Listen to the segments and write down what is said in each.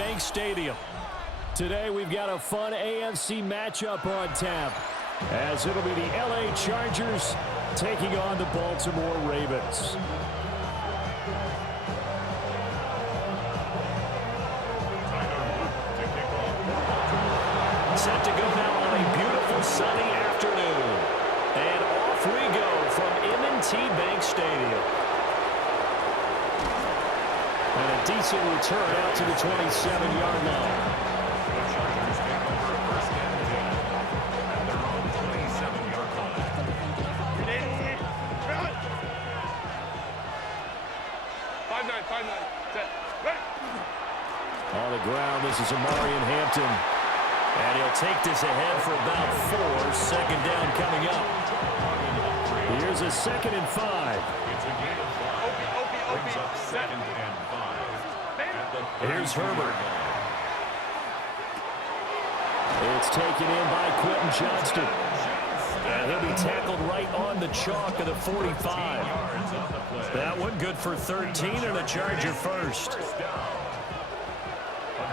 Bank Stadium. Today we've got a fun AFC matchup on tap, as it'll be the LA Chargers taking on the Baltimore Ravens. Set to go now on a beautiful sunny afternoon. And off we go from M&T Bank Stadium. And a decent return out to the 27-yard line. The Chargers take over first and 10 at their own 27-yard line. On the ground, this is Amarian Hampton. And he'll take this ahead for about 4. Second down coming up. Here's a 2nd and 5. It's a gain of 5. Brings up 2nd and 5. Here's Herbert. It's taken in by Quentin Johnston. And he'll be tackled right on the chalk of the 45. That one good for 13 and a Charger first. A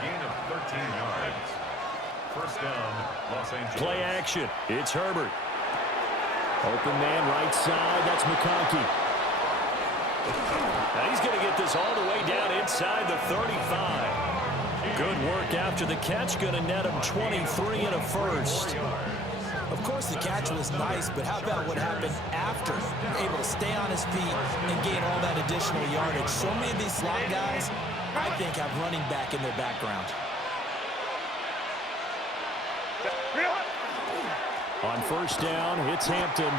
gain of 13 yards. First down, Los Angeles. Play action. It's Herbert. Open man right side. That's McConkey. Now he's going to get this all the way down inside the 35. Good work after the catch. Going to net him 23 and a first. Of course, the catch was nice, but how about what happened after? Able to stay on his feet and gain all that additional yardage. So many of these slot guys, I think, have running back in their background. On first down, it's Hampton.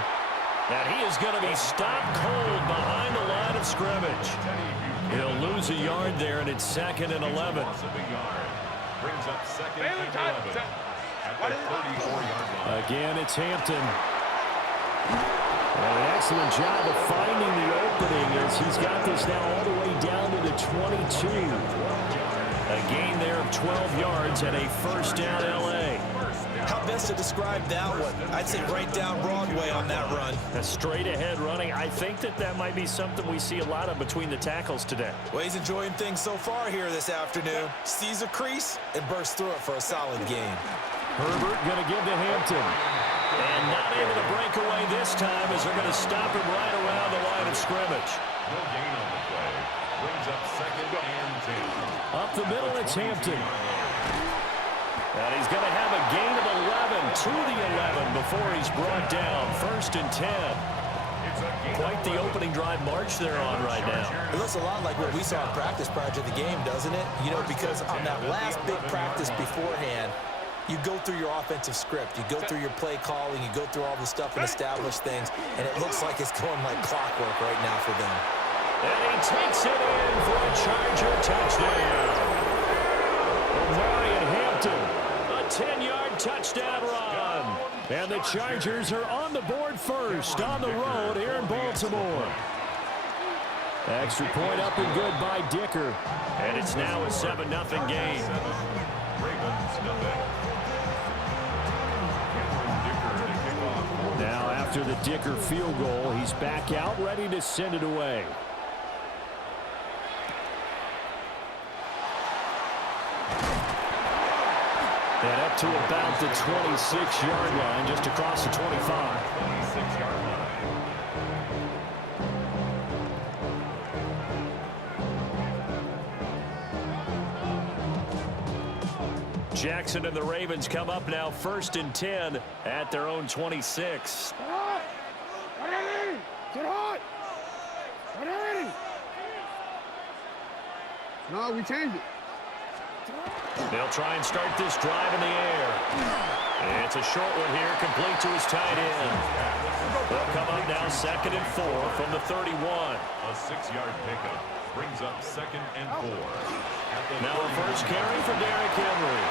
And he is going to be stopped cold behind the line of scrimmage. He'll lose a yard there, and it's 2nd and 11. Brings up 2nd and 11 at the 34-yard line. Again, it's Hampton. And an excellent job of finding the opening as he's got this now all the way down to the 22. A gain there of 12 yards and a first down LA. How best to describe that one? I'd say right down Broadway on that run. A straight ahead running. I think that might be something we see a lot of between the tackles today. Well, he's enjoying things so far here this afternoon. Sees a crease and bursts through it for a solid game. Herbert going to give to Hampton. And not able to break away this time as they're going to stop him right around the line of scrimmage. No gain on the play. Brings up 2nd and 10. Up the middle, it's Hampton. And he's going to have a gain of 11 to the 11 before he's brought down. 1st and 10. Quite the opening drive march they're on right now. It looks a lot like what we saw in practice prior to the game, doesn't it? You know, because on that last big practice beforehand, you go through your offensive script. You go through your play calling. You go through all the stuff and establish things. And it looks like it's going like clockwork right now for them. And he takes it in for a Charger touchdown. Amarian Hampton, a 10-yard touchdown run. And the Chargers are on the board first on the road here in Baltimore. Extra point up and good by Dicker. And it's now a 7-0 game. Ravens nothing. Now after the Dicker field goal, he's back out ready to send it away. And up to about the 26-yard line, just across the 25. 26-yard line. Jackson and the Ravens come up now 1st and 10 at their own 26. Get hot! No, we changed it. They'll try and start this drive in the air. It's a short one here, complete to his tight end. They'll come up now 2nd and 4 from the 31. A 6-yard pickup brings up 2nd and 4. Now a first carry for Derrick Henry.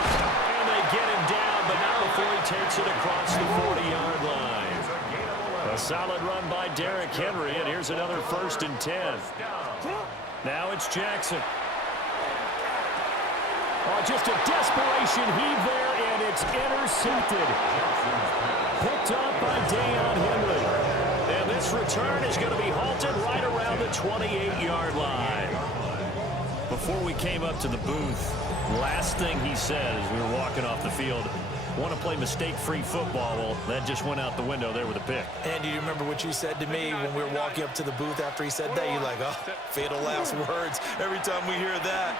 And they get him down, but not before he takes it across the 40-yard line. A solid run by Derrick Henry, and here's another 1st and 10. Now it's Jackson. Oh, just a desperation heave there, and it's intercepted. Picked up by Deion Henry. And this return is going to be halted right around the 28-yard line. before we came up to the booth, last thing he said as we were walking off the field, want to play mistake-free football. Well, that just went out the window there with a pick. And do you remember what you said to me when we were walking up to the booth after he said that? You're like, oh, fatal last words. Every time we hear that,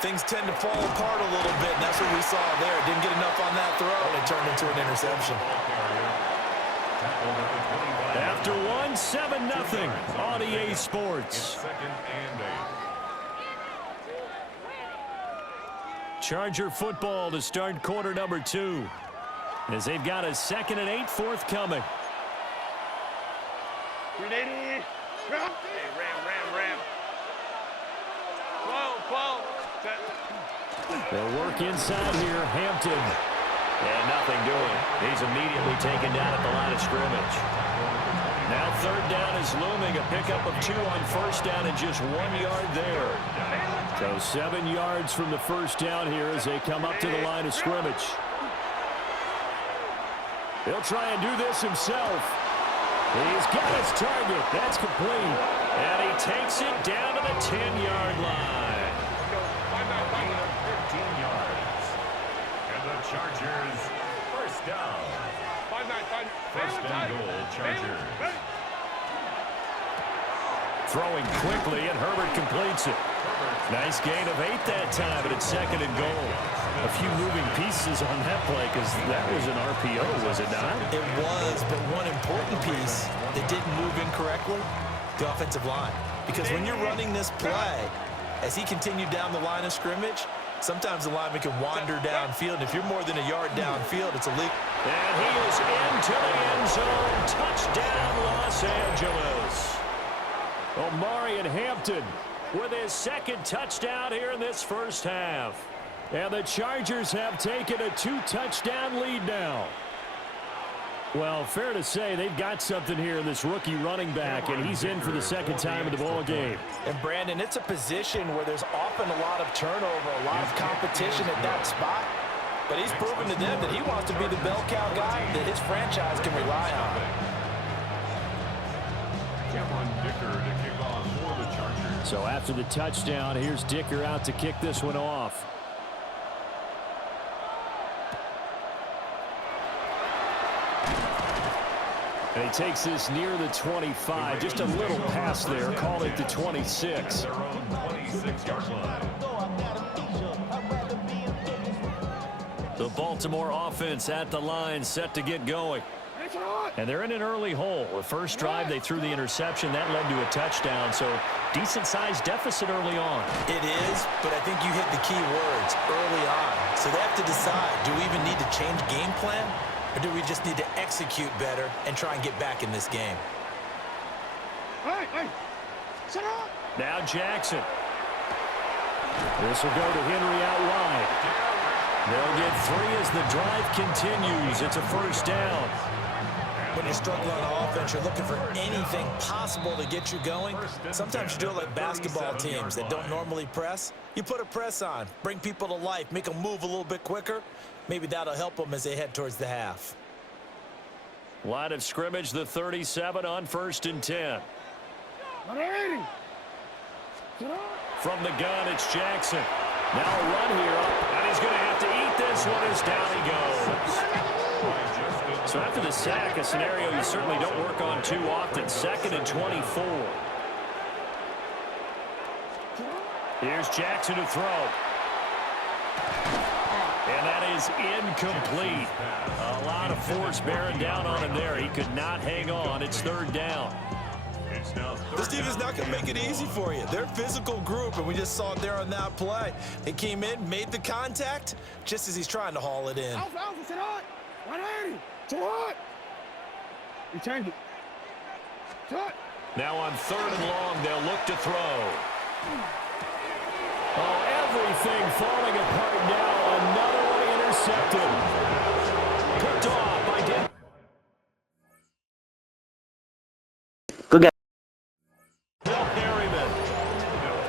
things tend to fall apart a little bit, and that's what we saw there. Didn't get enough on that throw, and it turned into an interception. After 7-0 on EA Sports. Charger football to start quarter number 2, as they've got a 2nd and 8 forthcoming. Hey, ram. Whoa. They'll work inside here. Hampton. And nothing doing. He's immediately taken down at the line of scrimmage. Now 3rd down is looming. A pickup of 2 on 1st down and just 1 yard there. So 7 yards from the 1st down here as they come up to the line of scrimmage. He'll try and do this himself. He's got his target. That's complete. And he takes it down to the 10-yard line. Gain of 15 yards. And the Chargers, 1st down. 1st and goal, Chargers. Throwing quickly, and Herbert completes it. Nice gain of 8 that time, but it's 2nd and goal. A few moving pieces on that play because that was an RPO, was it not? It was, but one important piece that didn't move incorrectly, the offensive line. Because when you're running this play, as he continued down the line of scrimmage, sometimes the lineman can wander downfield. If you're more than a yard downfield, it's illegal. And he is into the end zone. Touchdown, Los Angeles. Omarion Hampton with his 2nd touchdown here in this 1st half. And the Chargers have taken a 2-touchdown lead now. Well, fair to say they've got something here in this rookie running back, and he's in for the 2nd time in the ball game. And, Brandon, it's a position where there's often a lot of turnover, a lot of competition at that spot. But he's proven to them that he wants to be the bell cow guy that his franchise can rely on. So after the touchdown, here's Dicker out to kick this one off. And he takes this near the 25. Just a little pass there. Call it the 26. The Baltimore offense at the line, set to get going. And they're in an early hole. The first drive, they threw the interception. That led to a touchdown, so decent-sized deficit early on. It is, but I think you hit the key words early on. So they have to decide, do we even need to change game plan, or do we just need to execute better and try and get back in this game? Now Jackson. This will go to Henry out wide. They'll get 3 as the drive continues. It's a 1st down. When you're struggling on offense, you're looking for anything possible to get you going. Sometimes you do it like basketball teams that don't normally press. You put a press on, bring people to life, make them move a little bit quicker. Maybe that'll help them as they head towards the half. Line of scrimmage, the 37 on 1st and 10. From the gun, it's Jackson. Now a run here, and he's going to have to eat this one as down he goes. So after the sack, a scenario you certainly don't work on too often. 2nd and 24. Here's Jackson to throw. And that is incomplete. A lot of force bearing down on him there. He could not hang on. It's 3rd down. The Steelers not going to make it easy for you. They're a physical group, and we just saw it there on that play. They came in, made the contact, just as he's trying to haul it in. Now on 3rd and long, they'll look to throw. Oh, everything falling apart now. Another one intercepted. Picked off by Dan.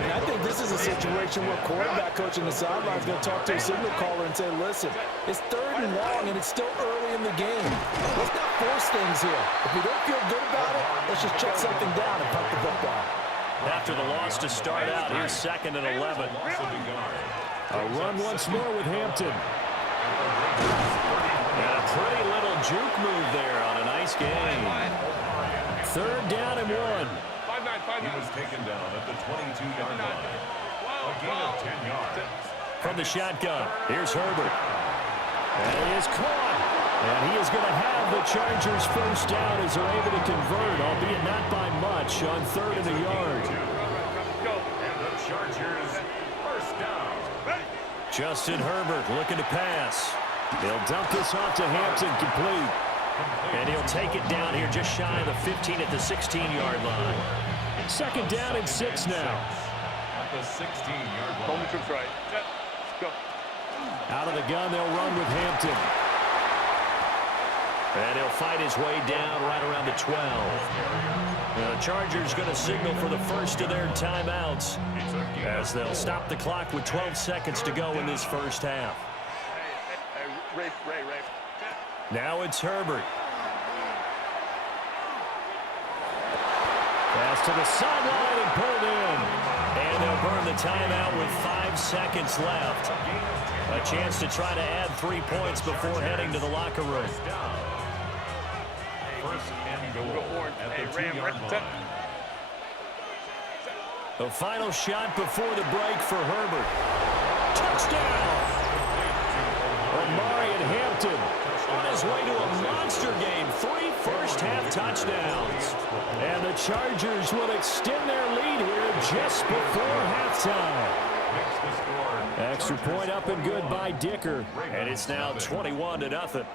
And I think this is a situation where quarterback coach in the sideline is going to talk to a signal caller and say, listen, it's 3rd and long, and it's still early in the game. Let's not force things here. If we don't feel good about it, let's just check something down and punt the football. After the loss to start out, here's 2nd and 11. A run once more with Hampton. And a pretty little juke move there on a nice game. 3rd down and 1. He was taken down at the 22-yard line. A gain of 10 yards. From the shotgun, here's Herbert. And he is caught. And he is going to have the Chargers first down as they're able to convert, albeit not by much, on 3rd and a yard. And the Chargers first down. Justin Herbert looking to pass. He'll dump this off to Hampton, complete. And he'll take it down here just shy of the 15 at the 16-yard line. 2nd down and 6 now. At the 16-yard line. Moment troops right. Go. Out of the gun, they'll run with Hampton. And he'll fight his way down right around the 12. The Chargers going to signal for the first of their timeouts as they'll stop the clock with 12 seconds to go in this first half. Ray. Now it's Herbert. Pass to the sideline and pulled in. And they'll burn the timeout with 5 seconds left. A chance to try to add 3 points before heading to the locker room. First and goal at the 2-yard line. The final shot before the break for Herbert. Touchdown! Omari and Hampton on his way to a monster game. 3 first-half touchdowns. And the Chargers will extend their lead here just before halftime. Extra point up and good by Dicker. And it's now 21-0.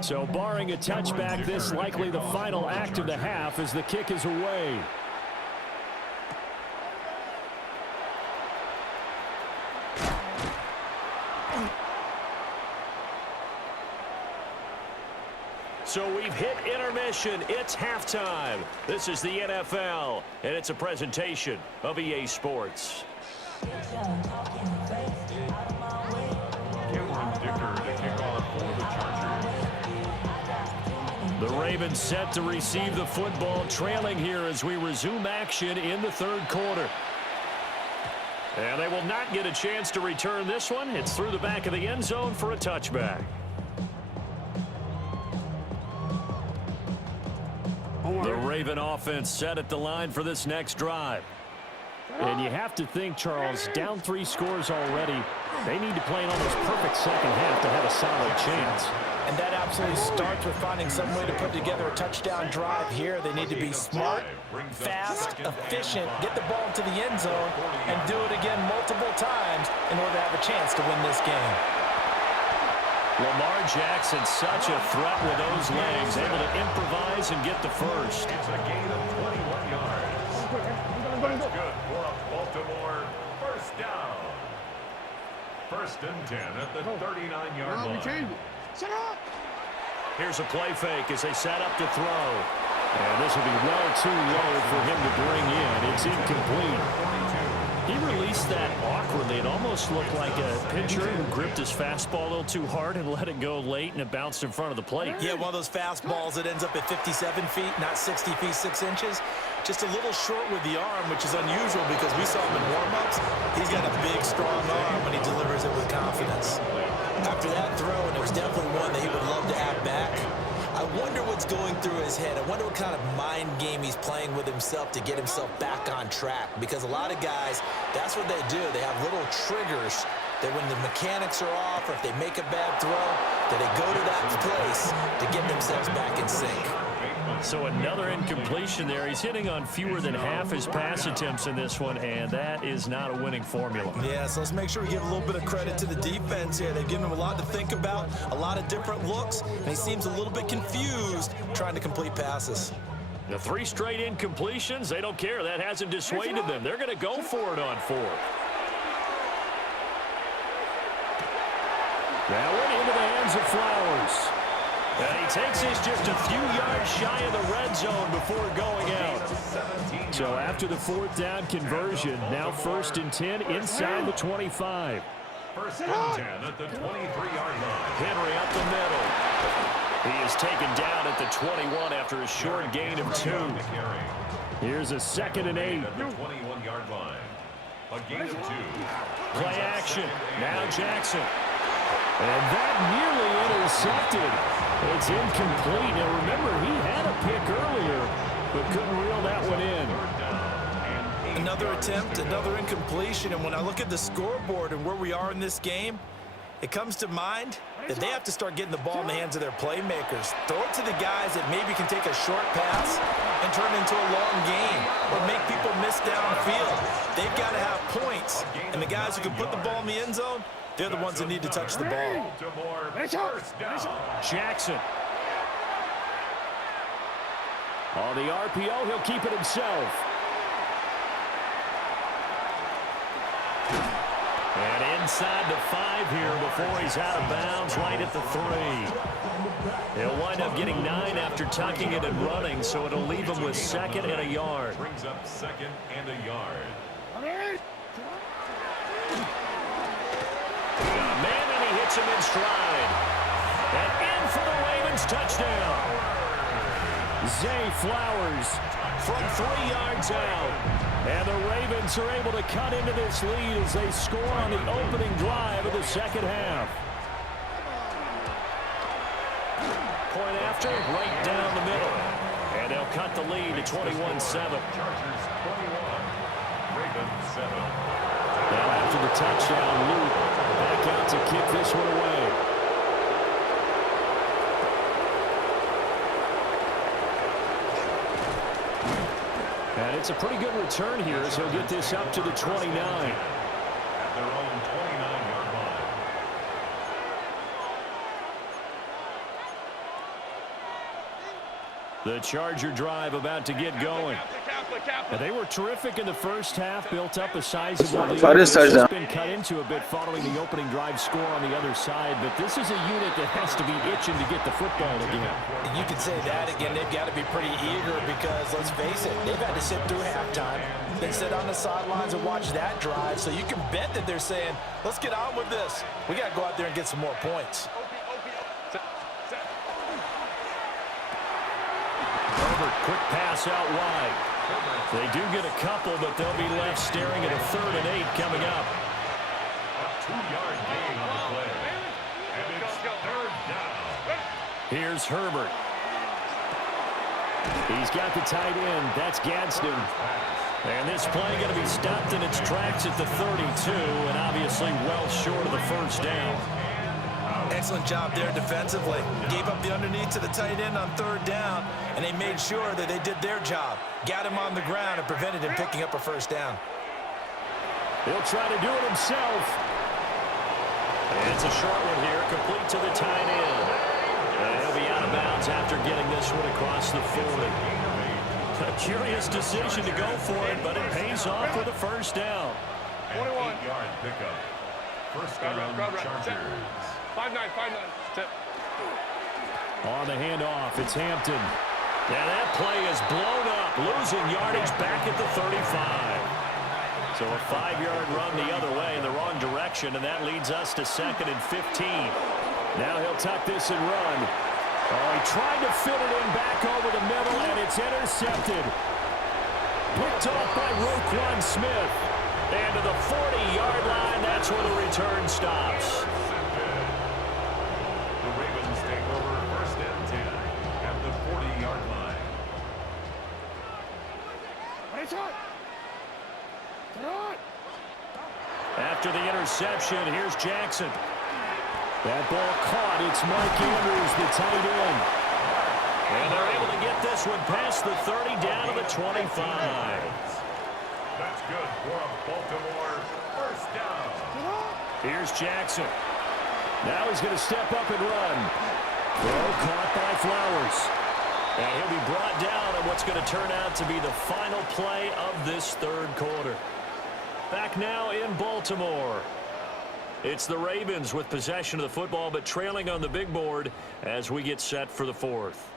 So barring a touchback, this likely the final act of the half as the kick is away. So we've hit intermission. It's halftime. This is the NFL, and it's a presentation of EA Sports. Cameron Dicker to kick off for the Chargers. The Ravens set to receive the football, trailing here as we resume action in the 3rd quarter. And they will not get a chance to return this one. It's through the back of the end zone for a touchback. The Raven offense set at the line for this next drive. And you have to think, Charles, down 3 scores already. They need to play an almost perfect second half to have a solid chance. And that absolutely starts with finding some way to put together a touchdown drive here. They need to be smart, fast, efficient, get the ball to the end zone, and do it again multiple times in order to have a chance to win this game. Lamar Jackson, such a threat with those legs, able to improvise and get the first. It's a gain of 21 yards. That's good for a Baltimore first down. 1st and 10 at the 39-yard line. Here's a play fake as they set up to throw. And this will be well too low for him to bring in. It's incomplete. He released that awkwardly. It almost looked like a pitcher who gripped his fastball a little too hard and let it go late, and it bounced in front of the plate. Yeah, one of those fastballs that ends up at 57 feet, not 60 feet, 6 inches. Just a little short with the arm, which is unusual because we saw him in warm-ups. He's got a big, strong arm when he delivers it with confidence. After that throw, and it was definitely one that he would love to have back, I wonder what's going through his head. I wonder what kind of mind game he's playing with himself to get himself back on track. Because a lot of guys, that's what they do. They have little triggers that when the mechanics are off or if they make a bad throw, that they go to that place to get themselves back in sync. So another incompletion there. He's hitting on fewer than half his pass attempts in this one, and that is not a winning formula. Yeah, so let's make sure we give a little bit of credit to the defense here. They've given him a lot to think about, a lot of different looks, and he seems a little bit confused trying to complete passes. The 3 straight incompletions, they don't care. That hasn't dissuaded them. They're going to go for it on 4th. That went into the hands of Flowers. And he takes this just a few yards shy of the red zone before going out. So after the 4th down conversion, now 1st and 10 inside the 25. 1st and 10 at the 23-yard line. Henry up the middle. He is taken down at the 21 after a short gain of 2. Here's a 2nd and 8. At the 21-yard line. A gain of 2. Play action. Now Jackson. And that nearly intercepted. It's incomplete. Now remember, he had a pick earlier, but couldn't reel that one in. Another attempt, another incompletion. And when I look at the scoreboard and where we are in this game, it comes to mind that they have to start getting the ball in the hands of their playmakers. Throw it to the guys that maybe can take a short pass and turn it into a long game or make people miss downfield. They've got to have points. And the guys who can put the ball in the end zone, they're the ones that need to touch the ball. Jackson. On the RPO, he'll keep it himself. And inside the 5 here before he's out of bounds right at the 3. He'll wind up getting 9 after tucking it and running, so it'll leave him with 2nd and a yard. Brings up 2nd and a yard. Man, and he hits him in stride. And in for the Ravens touchdown. Zay Flowers from 3 yards out. And the Ravens are able to cut into this lead as they score on the opening drive of the 2nd half. Point after, right down the middle. And they'll cut the lead to 21-7. Chargers 21, Ravens 7. Now after the touchdown, Luke back out to kick this one away. And it's a pretty good return here as he'll get this up to the 29. At their own 29-yard line. The Charger drive about to get going. And they were terrific in the first half, built up a sizable lead. It's been cut into a bit following the opening drive score on the other side, but this is a unit that has to be itching to get the football again. You can say that again. They've got to be pretty eager because, let's face it, they've had to sit through halftime, then sit on the sidelines and watch that drive. So you can bet that they're saying, let's get on with this. We got to go out there and get some more points. Herbert, quick pass out wide. They do get a couple, but they'll be left staring at a 3rd and 8 coming up. A 2-yard gain on the play. And it's 3rd down. Here's Herbert. He's got the tight end. That's Gadsden. And this play going to be stopped in its tracks at the 32, and obviously well short of the 1st down. Excellent job there defensively. Gave up the underneath to the tight end on 3rd down, and they made sure that they did their job. Got him on the ground and prevented him picking up a 1st down. He'll try to do it himself. And it's a short one here, complete to the tight end. And he'll be out of bounds after getting this one across the 40. A curious decision to go for it, but it pays off with a 1st down. An 8-yard pickup. 1st down, Chargers. 5-9. On the handoff, it's Hampton. Now that play is blown up, losing yardage back at the 35. So a 5-yard run the other way in the wrong direction, and that leads us to 2nd and 15. Now he'll tuck this and run. Oh, he tried to fit it in back over the middle, and it's intercepted. Picked off by Roquan Smith. And to the 40-yard line, that's where the return stops. The Ravens take over 1st and 10 at the 40-yard line. After the interception, here's Jackson. That ball caught. It's Mike Andrews, the tight end. And they're able to get this one past the 30 down to the 25. That's good for a Baltimore 1st down. Here's Jackson. Now he's going to step up and run. Throw caught by Flowers. And he'll be brought down on what's going to turn out to be the final play of this 3rd quarter. Back now in Baltimore. It's the Ravens with possession of the football, but trailing on the big board as we get set for the 4th.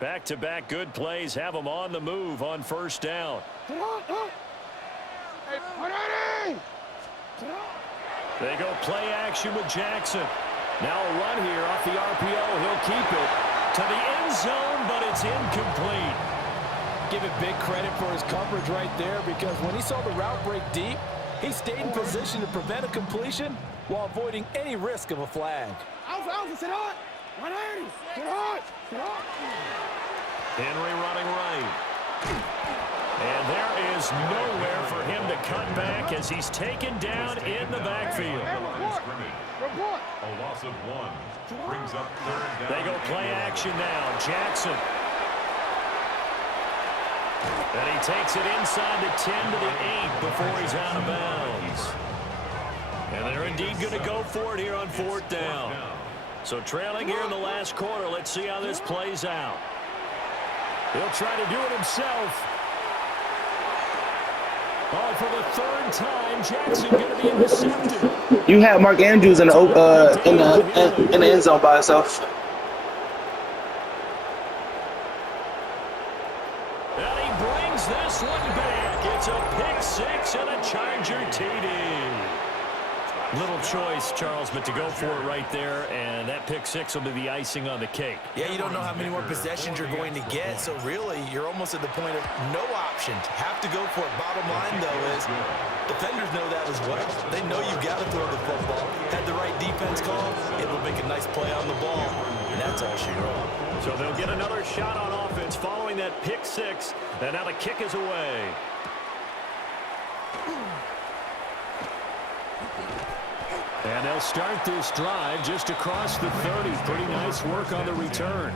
Back-to-back good plays have them on the move on 1st down. They go play action with Jackson. Now a run here off the RPO. He'll keep it to the end zone, but it's incomplete. Give it big credit for his coverage right there, because when he saw the route break deep, he stayed in position to prevent a completion while avoiding any risk of a flag. Henry running right. And there is nowhere for him to cut back as he's taken down in the backfield. A loss of 1 brings up 3rd down. They go play action now. Jackson. And he takes it inside the 10 to the 8 before he's out of bounds. And they're indeed going to go for it here on 4th down. So trailing here in the last quarter. Let's see how this plays out. He'll try to do it himself. Oh, for the 3rd time, Jackson going to be intercepted. You have Mark Andrews in the end zone by himself. And he brings this one back. It's a pick 6 and a Charger TD. Little choice, Charles, but to go for it right there, and that pick 6 will be the icing on the cake. Yeah, you don't know how many more possessions you're going to get, so really you're almost at the point of no option. Have to go for it. Bottom line, though, is defenders know that as well. They know you've got to throw the football. Had the right defense call, it will make a nice play on the ball, and that's all she wrote. So they'll get another shot on offense following that pick 6, and now the kick is away. And they'll start this drive just across the 30. Pretty nice work on the return.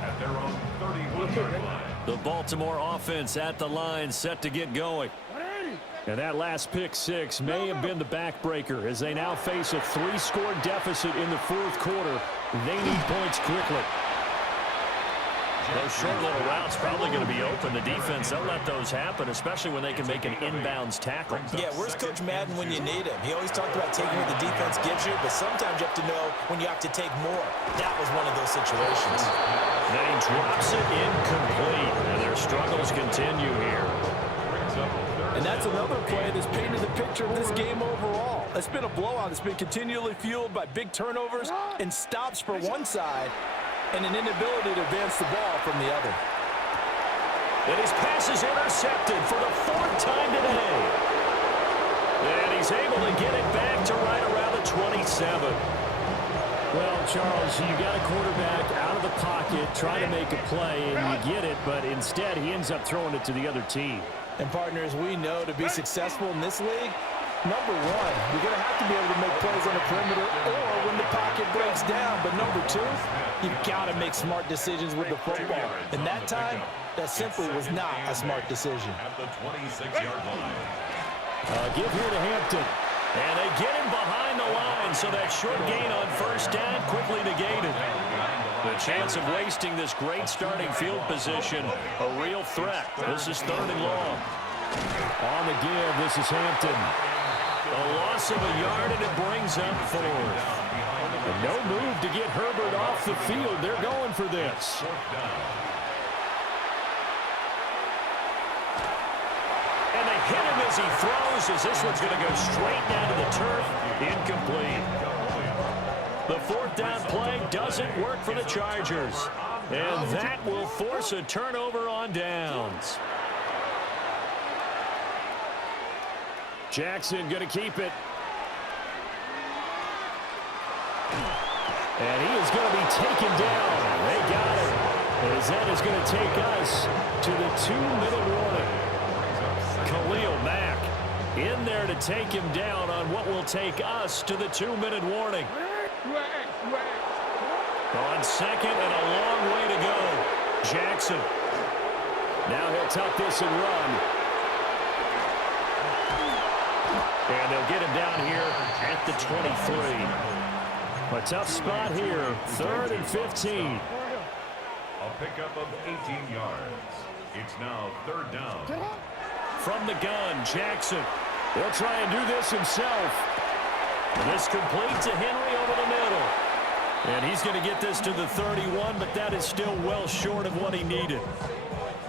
At their own 31-yard line. The Baltimore offense at the line, set to get going. And that last pick 6 may have been the backbreaker as they now face a 3-score deficit in the 4th quarter. They need points quickly. Those short little routes probably going to be open. The defense, they'll let those happen, especially when they can make an inbounds tackle. Yeah, where's Coach Madden when you need him? He always talked about taking what the defense gives you, but sometimes you have to know when you have to take more. That was one of those situations. Then he drops it incomplete, and their struggles continue here. And that's another play that's painted the picture of this game overall. It's been a blowout. It's been continually fueled by big turnovers and stops for one side, and an inability to advance the ball from the other. And his pass is intercepted for the 4th time today. And he's able to get it back to right around the 27. Well, Charles, you got a quarterback out of the pocket trying to make a play, and you get it, but instead he ends up throwing it to the other team. And partners, we know to be successful in this league, number one, you're going to have to be able to make plays on the perimeter or when the pocket breaks down. But number two, you've got to make smart decisions with the football. And that time, that simply was not a smart decision. At the 26-yard line. Give here to Hampton. And they get him behind the line, so that short gain on 1st down quickly negated. The chance of wasting this great starting field position, a real threat. This is 3rd and long. On the give, this is Hampton. A loss of a yard, and it brings up 4th. And no move to get Herbert off the field. They're going for this. And they hit him as he throws, as this one's going to go straight down to the turf. Incomplete. The 4th down play doesn't work for the Chargers. And that will force a turnover on downs. Jackson going to keep it. And he is going to be taken down. They got it. As that is going to take us to the 2-minute warning. Khalil Mack in there to take him down on what will take us to the 2-minute warning. On 2nd and a long way to go. Jackson. Now he'll tuck this and run. And they'll get him down here at the 23. A tough spot here. 3rd and 15. A pickup of 18 yards. It's now 3rd down. From the gun, Jackson. He'll try and do this himself. And this complete to Henry over the middle. And he's going to get this to the 31, but that is still well short of what he needed.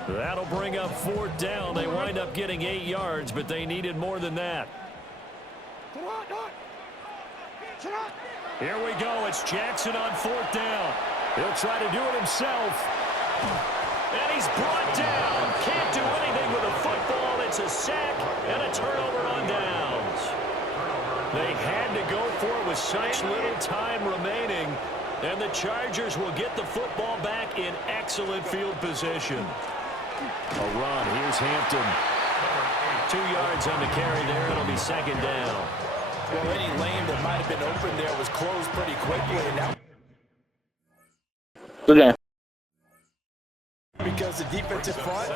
That'll bring up 4th down. They wind up getting 8 yards, but they needed more than that. Here we go. It's Jackson on 4th down. He'll try to do it himself. And he's brought down. Can't do anything with a football. It's a sack and a turnover on downs. They had to go for it with such little time remaining. And the Chargers will get the football back in excellent field position. A run. Here's Hampton. 2 yards on the carry there. It'll be 2nd down. Well, any lane that might have been open there was closed pretty quickly. And now, Okay. because the defensive front,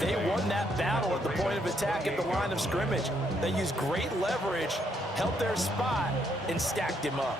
they won that battle at the point of attack at the line of scrimmage. They used great leverage, held their spot, and stacked him up.